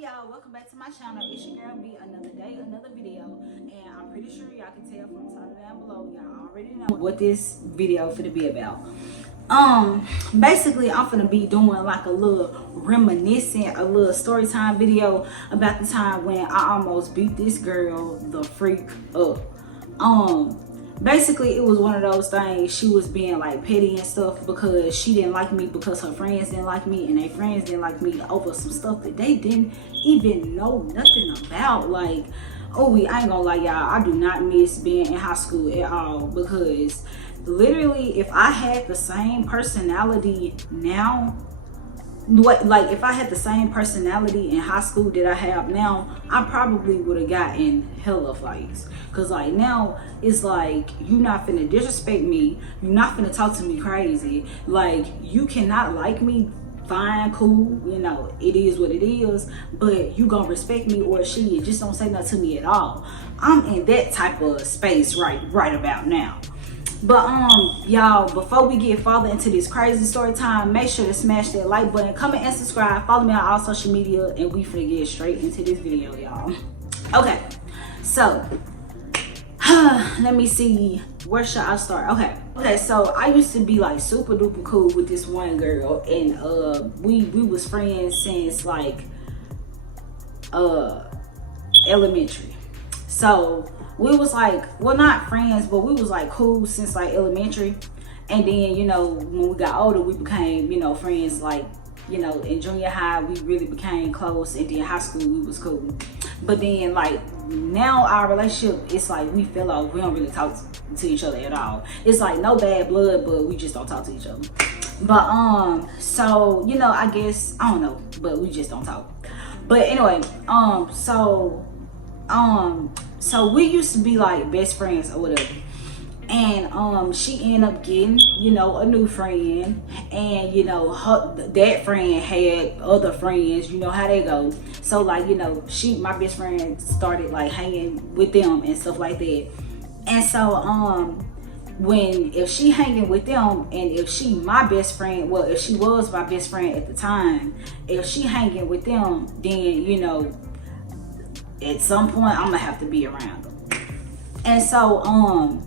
y'all, welcome back to my channel. It's your girl B. Another day, another video, and I'm pretty sure y'all can tell from the title down below. Y'all already know what this video finna be about. Basically I'm finna be doing like a little reminiscent, a little story time video about the time when I almost beat this girl the freak up. Basically it was one of those things. She was being like petty and stuff because she didn't like me, because her friends didn't like me, and their friends didn't like me over some stuff that they didn't even know nothing about. Like, oh, I ain't gonna lie, y'all, I do not miss being in high school at all, because literally if I had the same personality now, if I had the same personality in high school that I have now, I probably would have gotten hella fights. Cause like now it's like, you not finna disrespect me, you not finna talk to me crazy, like you cannot like me, fine, cool, you know, it is what it is, but you gonna respect me or shit, just don't say nothing to me at all. I'm in that type of space right about now. But y'all, before we get further into this crazy story time, make sure to smash that like button, comment and subscribe, follow me on all social media, and we finna get straight into this video, y'all. Okay, so let me see, where should I start? Okay, so I used to be like super duper cool with this one girl, and we was friends since like elementary. So we was like, well, not friends, but we was like cool since like elementary. And then, you know, when we got older, we became, you know, friends. Like, you know, in junior high, we really became close, and then high school, we was cool. But then like now our relationship, it's like we fell off. We don't really talk to each other at all. It's like no bad blood, but we just don't talk to each other. But so, you know, I guess, I don't know, but we just don't talk. But anyway, so we used to be like best friends or whatever. And she ended up getting, you know, a new friend, and you know, that friend had other friends, you know how they go. So like, you know, my best friend started like hanging with them and stuff like that. And so if she hanging with them, and if she my best friend, well, if she was my best friend at the time, if she hanging with them, then, you know, at some point I'm gonna have to be around them. And so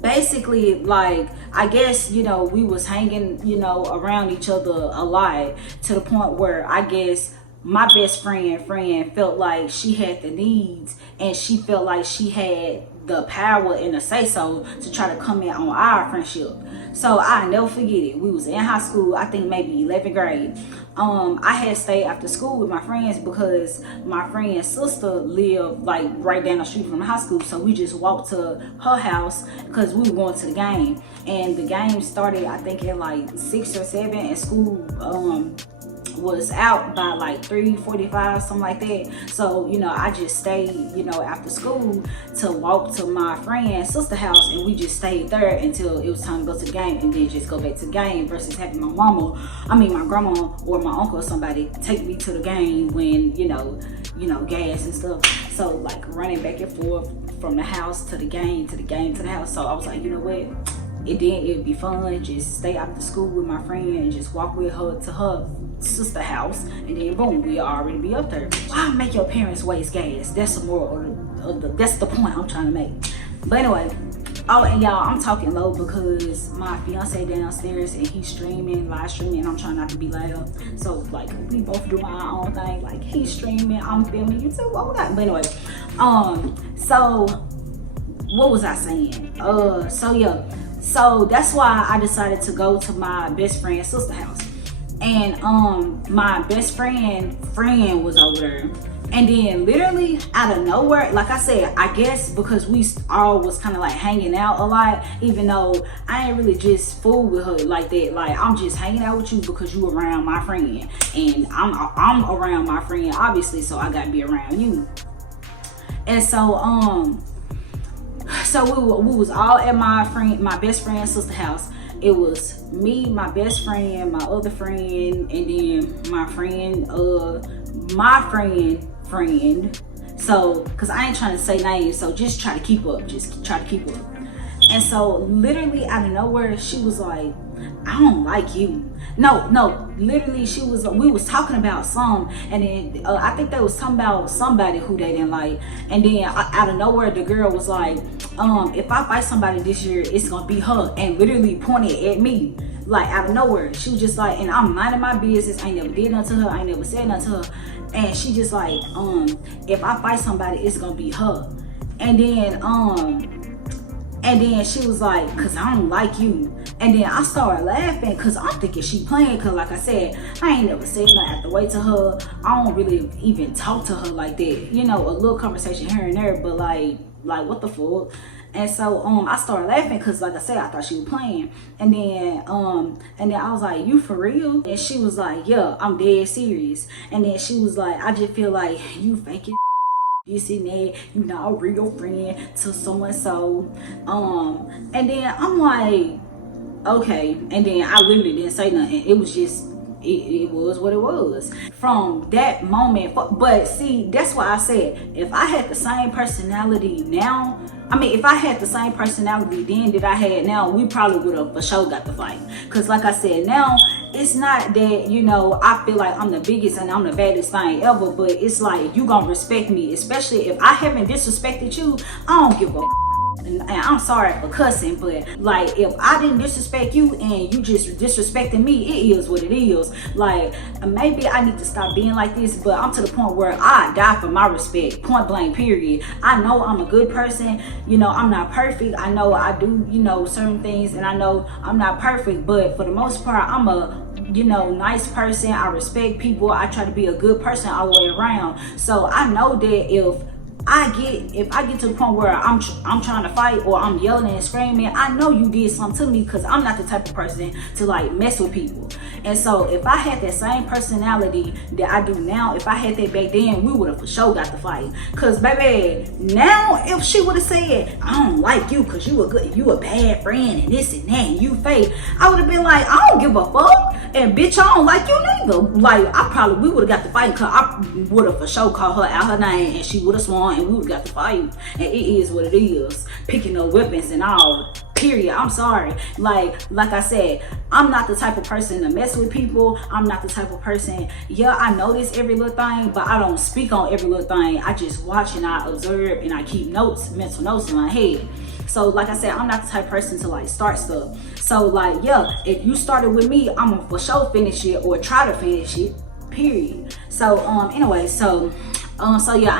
basically, like, I guess, you know, we was hanging, you know, around each other a lot, to the point where I guess my best friend felt like she had the needs, and she felt like she had the power and the say so to try to come in on our friendship. So I never forget it. We was in high school, I think maybe 11th grade. I had stayed after school with my friends because my friend's sister lived like right down the street from the high school. So we just walked to her house because we were going to the game. And the game started, I think, at like 6 or 7, and school was out by like 3:45, something like that. So, you know, I just stayed, you know, after school to walk to my friend's sister house, and we just stayed there until it was time to go to the game, and then just go back to the game, versus having my grandma or my uncle or somebody take me to the game when, you know, gas and stuff. So like running back and forth from the house to the game, to the game to the house. So I was like, you know what, it'd be fun, just stay after school with my friend and just walk with her to her sister house, and then boom, we already be up there. Why make your parents waste gas? That's the moral that's the point I'm trying to make. But anyway, oh, and y'all, I'm talking low because my fiance downstairs, and he's live streaming, and I'm trying not to be loud. So like, we both do our own thing. Like, he's streaming, I'm filming, you too, all that. But anyway, so what was I saying? So that's why I decided to go to my best friend's sister house. And my best friend was over there. And then literally out of nowhere, like I said, I guess because we all was kind of like hanging out a lot, even though I ain't really just fool with her like that. Like, I'm just hanging out with you because you around my friend, and I'm around my friend, obviously, so I gotta be around you. And so we was all at my best friend's sister house. It was me, my best friend, my other friend, and then my friend. So, cause I ain't trying to say names, so just try to keep up. And so literally out of nowhere, she was like, I don't like you. No, literally we was talking about some, and then I think they was talking about somebody who they didn't like, and then out of nowhere the girl was like, if I fight somebody this year, it's gonna be her, and literally pointed at me. Like out of nowhere, she was just like, and I'm minding my business. I ain't never did nothing to her. I ain't never said nothing to her. And she just like, if I fight somebody, it's gonna be her. And then she was like, cause I don't like you. And then I started laughing cause I'm thinking she playing, cause like I said, I ain't never said nothing after way to her. I don't really even talk to her like that. You know, a little conversation here and there, but like what the fuck? And so I started laughing because like I said, I thought she was playing. And then I was like, you for real? And she was like, yeah, I'm dead serious. And then she was like, I just feel like you faking. You sitting there, you not a real friend to so and so. And then I'm like, okay. And then I literally didn't say nothing. It was just, it was what it was from that moment. But see, that's why I said, if I had the same personality now, if I had the same personality then that I had now, we probably would have for sure got the fight. Because like I said, now it's not that, you know, I feel like I'm the biggest and I'm the baddest thing ever, but it's like you gonna respect me, especially if I haven't disrespected you. I don't give a and I'm sorry for cussing, but like if I didn't disrespect you and you just disrespecting me, it is what it is. Like maybe I need to stop being like this, but I'm to the point where I die for my respect, point blank period. I know I'm a good person, you know, I'm not perfect. I know I do, you know, certain things, and I know I'm not perfect, but for the most part I'm a, you know, nice person. I respect people. I try to be a good person all the way around. So I know that if I get to the point where I'm trying to fight or I'm yelling and screaming, I know you did something to me, because I'm not the type of person to like mess with people. And so if I had that same personality that I do now, if I had that back then, we would have for sure got the fight. Cause baby, now if she would have said, I don't like you cause you a bad friend and this and that and you fake, I would have been like, I don't give a fuck. And bitch, I don't like you neither. Like we would have got the fight, cause I would have for sure called her out her name and she would have sworn and we would have got the fight. And it is what it is. Picking up weapons and all. Period. I'm sorry. Like I said, I'm not the type of person to mess with people. I'm not the type of person, yeah, I notice every little thing, but I don't speak on every little thing. I just watch and I observe and I keep notes, mental notes in my head. So like I said, I'm not the type of person to like start stuff. So like, yeah, if you started with me, I'm gonna for sure finish it or try to finish it, period. So anyway, so yeah,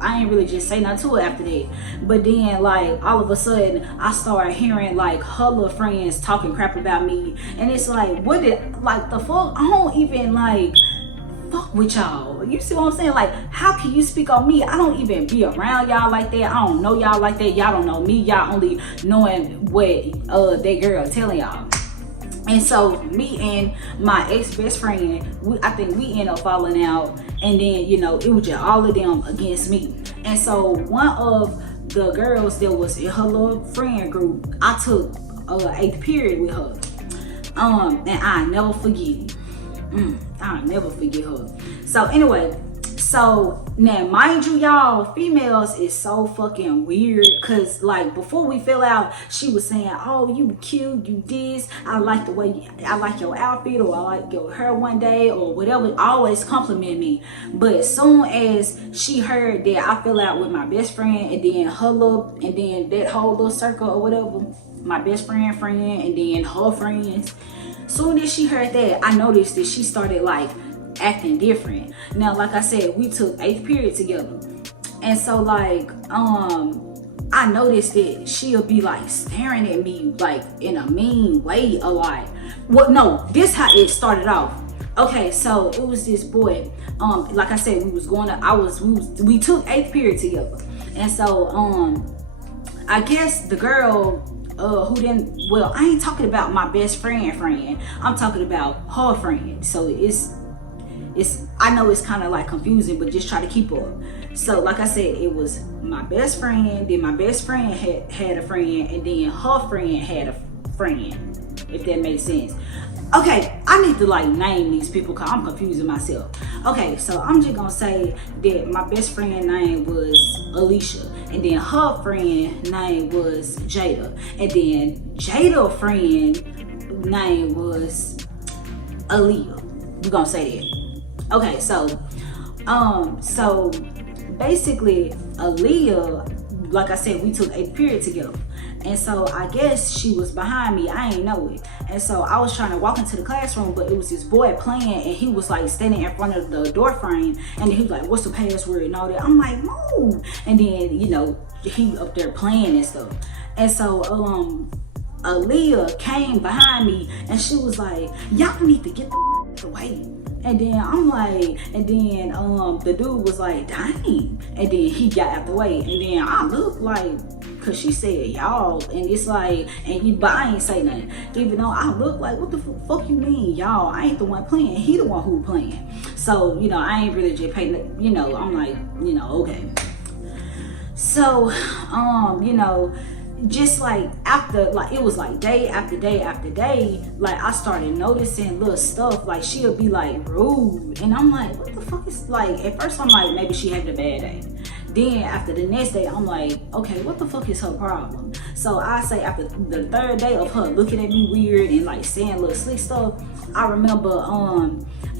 I ain't really just say nothing to her after that. But then like all of a sudden I started hearing like her little friends talking crap about me, and it's like, what did, like the fuck? I don't even like fuck with y'all. You see what I'm saying? Like, how can you speak on me? I don't even be around y'all like that. I don't know y'all like that. Y'all don't know me. Y'all only knowing what that girl telling y'all. And so me and my ex-best friend, I think we ended up falling out. And then, you know, it was just all of them against me. And so one of the girls that was in her little friend group, I took 8th period with her. And I never forget. I'll never forget her. So anyway, so now mind you, y'all, females is so fucking weird, cause like before we fell out, she was saying, oh, you cute, you this, I like the way, I like your outfit, or I like your hair one day, or whatever, always compliment me. But as soon as she heard that I fell out with my best friend, and then her little, and then that whole little circle or whatever, my best friend, and then her friends, soon as she heard that, I noticed that she started like acting different. Now, like I said, we took 8th period together, and so like I noticed that she'll be like staring at me like in a mean way a lot. Well, no, this how it started off. Okay, so it was this boy. Like I said, we took 8th period together, and so I guess the girl who didn't, well, I ain't talking about my best friend, I'm talking about her friend. So it's I know it's kind of like confusing, but just try to keep up. So like I said, it was my best friend, then my best friend had a friend, and then her friend had a friend, if that makes sense. Okay, I need to like name these people because I'm confusing myself. Okay, so I'm just gonna say that my best friend name was Alicia, and then her friend name was Jada, and then Jada friend name was Aaliyah. We're gonna say that. Okay, so basically Aaliyah, like I said, we took a period together. And so I guess she was behind me. I ain't know it. And so I was trying to walk into the classroom, but it was this boy playing, and he was like standing in front of the door frame, and he was like, "What's the password?" and all that. I'm like, "Move!" And then he up there playing and stuff. And so Aaliyah came behind me, and she was like, "Y'all need to get the away." And then I'm like, and then the dude was like, "Dang!" And then he got out the way, and then I looked like, cause she said y'all, and it's like, but I ain't say nothing, even though I look like, what the fuck you mean y'all? I ain't the one playing, he the one who playing. So I ain't really just paying. I'm like, okay. So just like after, like it was like day after day after day, like I started noticing little stuff, like she'll be like rude, and I'm like, what the fuck is, like, at first I'm like, maybe she having a bad day. Then after the next day, I'm like, okay, what the fuck is her problem? So I say after the third day of her looking at me weird and like saying little slick stuff, I remember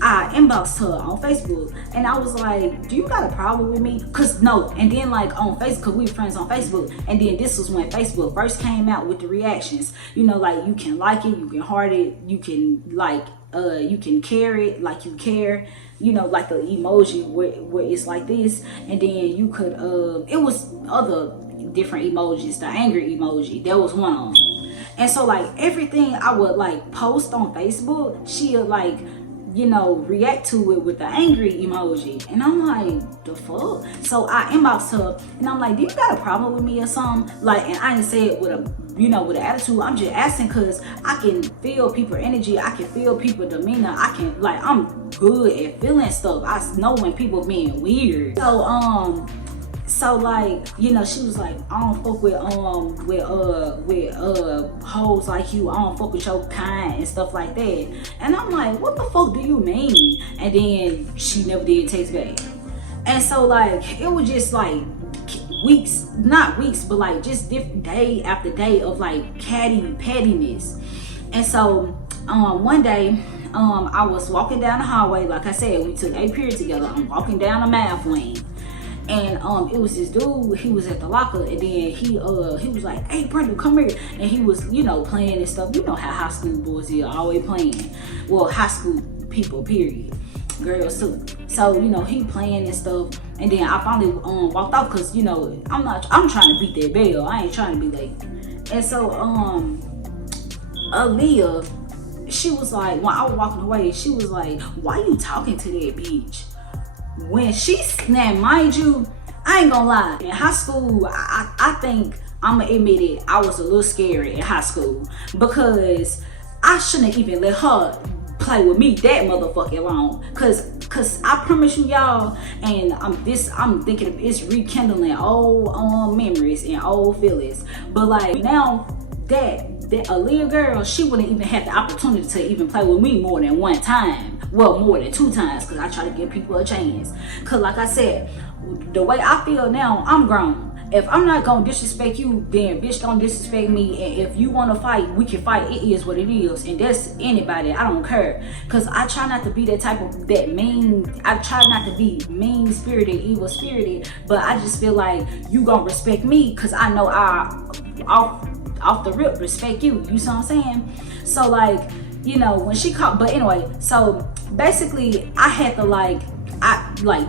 I inboxed her on Facebook, and I was like, do you got a problem with me? Cause no, and then like on Facebook, cause we were friends on Facebook, and then this was when Facebook first came out with the reactions. Like you can like it, you can heart it, you can like you can care it like you care, like the emoji where it's like this, and then you could it was other different emojis, the angry emoji, there was one on. And so like everything I would like post on Facebook, she would like react to it with the angry emoji, and I'm like, the fuck? So I inboxed her, and I'm like, do you got a problem with me or something? Like, and I didn't say it with a with an attitude. I'm just asking because I can feel people energy, I can feel people demeanor, I can, like, I'm good at feeling stuff. I know when people being weird. So like, she was like, I don't fuck with hoes like you, I don't fuck with your kind and stuff like that. And I'm like, what the fuck do you mean? And then she never did text back. And so like, it was just like not weeks, but like just different day after day of like pettiness. And so one day I was walking down the hallway, like I said, we took a period together. I'm walking down the math wing, and it was this dude, he was at the locker, and then he was like, "Hey Brenda, come here." And he was playing and stuff. You know how high school boys are always playing. Well, high school people, period, girls too. So he playing and stuff, and then I finally walked off because I'm trying to beat that bell, I ain't trying to be late. And so Aaliyah, she was like, when I was walking away, she was like, "Why you talking to that bitch?" When she snapped, mind you, I ain't gonna lie, in high school, I think I'ma admit it, I was a little scary in high school, because I shouldn't even let her play with me that motherfucking long. Cause I promise you, y'all, and I'm thinking it's rekindling old memories and old feelings. But like now, that Aaliyah girl, she wouldn't even have the opportunity to even play with me more than one time. Well, more than 2 times, because I try to give people a chance. Because like I said, the way I feel now, I'm grown. If I'm not gonna disrespect you, then bitch don't disrespect me. And if you wanna fight, we can fight. It is what it is. And that's anybody, I don't care. Cause I try not to be that mean. I try not to be mean spirited, evil spirited. But I just feel like you gonna respect me, cause I know off the rip respect you. You see what I'm saying? So like, when she called, but anyway, so basically I had to like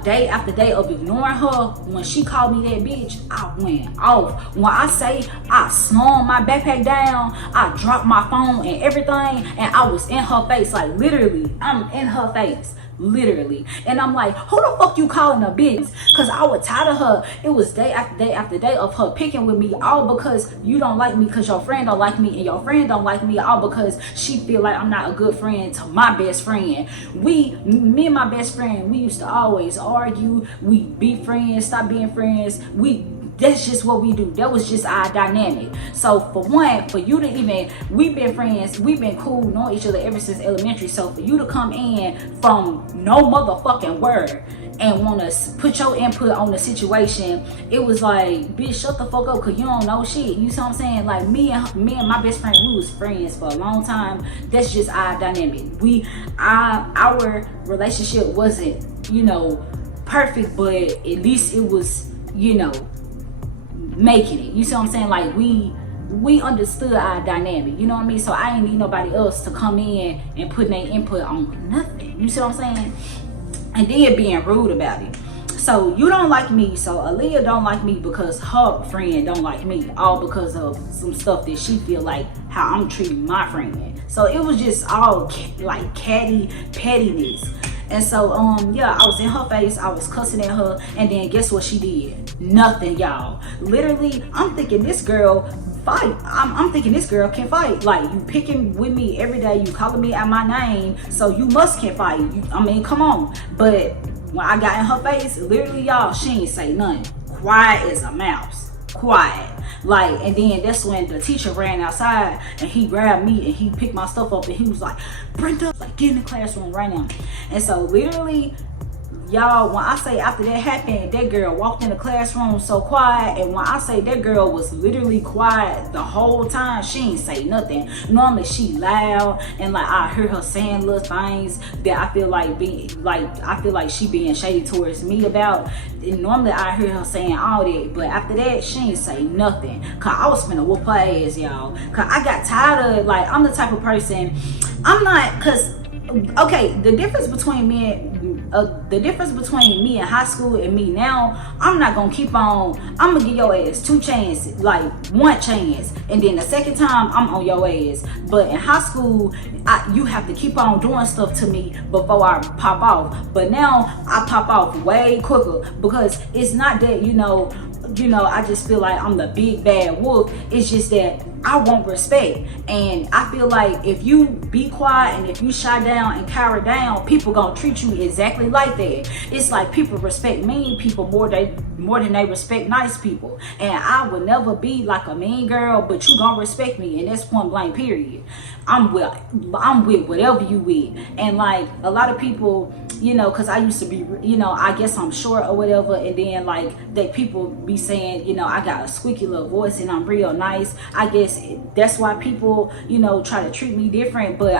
day after day of ignoring her. When she called me that bitch, I went off. When I say I slung my backpack down, I dropped my phone and everything, and I was in her face, like literally, I'm in her face. Literally. And I'm like, who the fuck you calling a bitch? Because I was tired of her. It was day after day after day of her picking with me, all because you don't like me, because your friend don't like me, and your friend don't like me, all because she feel like I'm not a good friend to my best friend. Me and my best friend, we used to always argue. We be friends, stop being friends. We that's just what we do. That was just our dynamic. So for one, for you to even, we've been friends, we've been cool, knowing each other ever since elementary. So for you to come in from no motherfucking word and want to put your input on the situation, it was like, bitch, shut the fuck up, cause you don't know shit. You see what I'm saying? Like me and my best friend, we was friends for a long time. That's just our dynamic. Our relationship wasn't, you know, perfect, but at least it was, you know, making it. You see what I'm saying? Like we understood our dynamic, you know what I mean? So I ain't need nobody else to come in and put their input on nothing. You see what I'm saying? And then being rude about it. So you don't like me, so Aaliyah don't like me because her friend don't like me, all because of some stuff that she feel like how I'm treating my friend. So it was just all like pettiness. And so yeah, I was in her face, I was cussing at her, and then guess what she did? Nothing, y'all. Literally, I'm thinking this girl fight. I'm thinking this girl can fight. Like, you picking with me every day, you calling me out my name, so you must can fight. I mean, come on. But when I got in her face, literally, y'all, she ain't say nothing. Quiet as a mouse. Quiet. Like, and then that's when the teacher ran outside and he grabbed me and he picked my stuff up and he was like, Brenda, like, get in the classroom right now. And so literally, y'all, when I say after that happened, that girl walked in the classroom so quiet. And when I say that girl was literally quiet the whole time, she ain't say nothing. Normally she loud and like I hear her saying little things that I feel like she being shady towards me about. And normally I hear her saying all that, but after that she ain't say nothing. Cause I was finna whoop her ass, y'all. Cause I got tired of, like, I'm the type of person, I'm not, cause okay, the difference between me in high school and me now, I'm not gonna keep on. I'm gonna give your ass 2 chances, like 1 chance, and then the second time I'm on your ass. But in high school, you have to keep on doing stuff to me before I pop off. But now I pop off way quicker because it's not that, you know, I just feel like I'm the big bad wolf. It's just that I want respect. And I feel like if you be quiet and if you shy down and cower down, people gonna treat you exactly like that. It's like people respect mean people more than they respect nice people. And I would never be like a mean girl, but you gonna respect me, and that's point blank period. I'm with whatever you with. And like a lot of people, you know, because I used to be, you know, I guess I'm short or whatever, and then like that people be saying, you know, I got a squeaky little voice and I'm real nice. I guess that's why people, you know, try to treat me different. But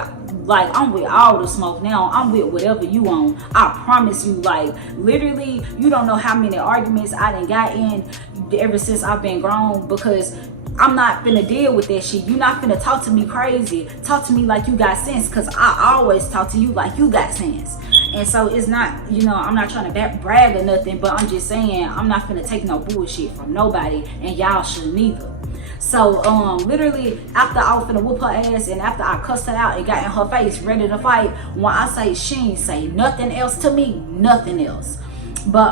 like, I'm with all the smoke now. I'm with whatever you want. I promise you, like, literally, you don't know how many arguments I done got in ever since I've been grown, because I'm not finna deal with that shit. You not finna talk to me crazy. Talk to me like you got sense, because I always talk to you like you got sense. And so it's not, you know, I'm not trying to brag or nothing, but I'm just saying I'm not finna take no bullshit from nobody, and y'all should neither. So literally after I was finna whoop her ass and after I cussed her out and got in her face ready to fight, when I say she ain't say nothing else to me, nothing else. But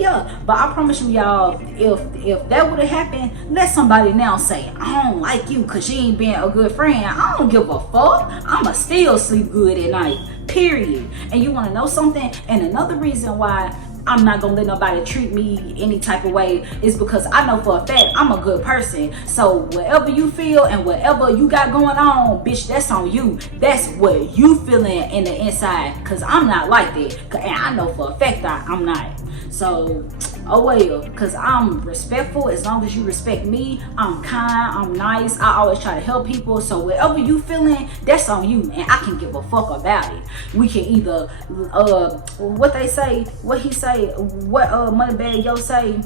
yeah, but I promise you, y'all, if that would have happened, let somebody now say, I don't like you because you ain't been a good friend. I don't give a fuck. I'ma still sleep good at night, period. And you want to know something? And another reason why I'm not gonna let nobody treat me any type of way is because I know for a fact I'm a good person. So whatever you feel and whatever you got going on, bitch, that's on you. That's what you feeling in the inside, because I'm not like that. And I know for a fact I'm not. So, oh well, because I'm respectful. As long as you respect me, I'm kind, I'm nice, I always try to help people. So whatever you feeling, that's on you, and I can give a fuck about it. We can either what they say, what he say, what Moneybag Yo say,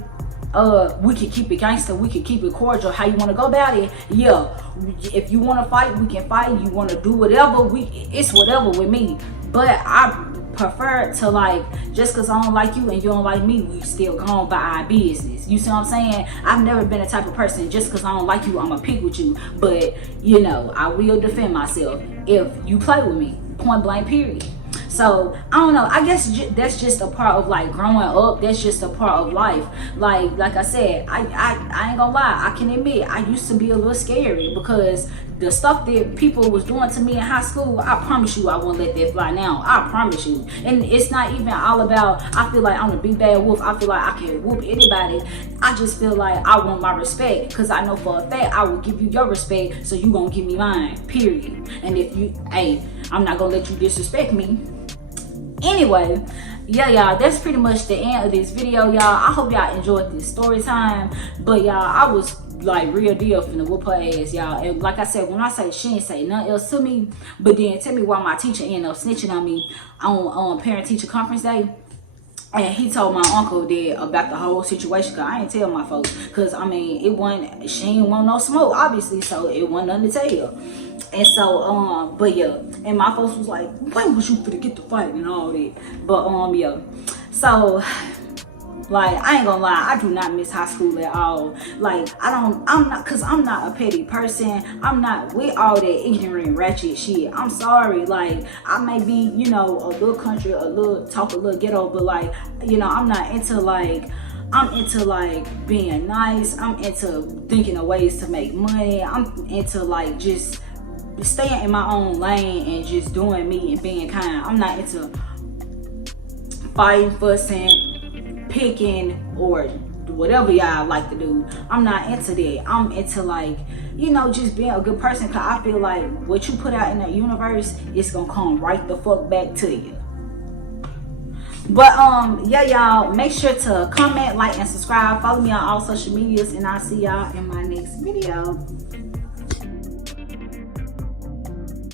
we can keep it gangster, we can keep it cordial, how you want to go about it. Yeah, if you want to fight, we can fight. You want to do whatever, it's whatever with me. But I prefer to, like, just because I don't like you and you don't like me, we still go on by our business. You see what I'm saying? I've never been the type of person, just because I don't like you, I'm gonna pick with you. But you know, I will defend myself if you play with me, point blank period. So I don't know, I guess that's just a part of, like, growing up. That's just a part of life. Like I said, I ain't gonna lie, I can admit I used to be a little scary, because the stuff that people was doing to me in high school, I promise you I won't let that fly now. I promise you. And it's not even all about, I feel like I'm a big bad wolf. I feel like I can whoop anybody. I just feel like I want my respect, because I know for a fact I will give you your respect, so you gonna give me mine, period. And if you, hey, I'm not gonna let you disrespect me. Anyway, yeah, y'all, that's pretty much the end of this video, y'all. I hope y'all enjoyed this story time. But y'all, I was like real deal finna whoop her ass, y'all. And like I said, when I say she ain't say nothing else to me, but then tell me why my teacher ended up snitching on me on parent teacher conference day. And he told my uncle that about the whole situation, cause I ain't tell my folks, cause I mean it wasn't, she ain't want no smoke obviously, so it wasn't nothing to tell. And so but yeah, and my folks was like, when was you finna get the fight and all that? But yeah, so like I ain't gonna lie, I do not miss high school at all. Like I'm not, cause I'm not a petty person. I'm not with all that ignorant ratchet shit. I'm sorry, like I may be, you know, a little country, a little talk a little ghetto, but like, you know, I'm not into like, I'm into like being nice. I'm into thinking of ways to make money. I'm into like just staying in my own lane and just doing me and being kind. I'm not into fighting, fussing, picking, or whatever y'all like to do. I'm not into that. I'm into like, you know, just being a good person, because I feel like what you put out in the universe is gonna come right the fuck back to you. But yeah, y'all, make sure to comment, like, and subscribe. Follow me on all social medias, and I'll see y'all in my next video.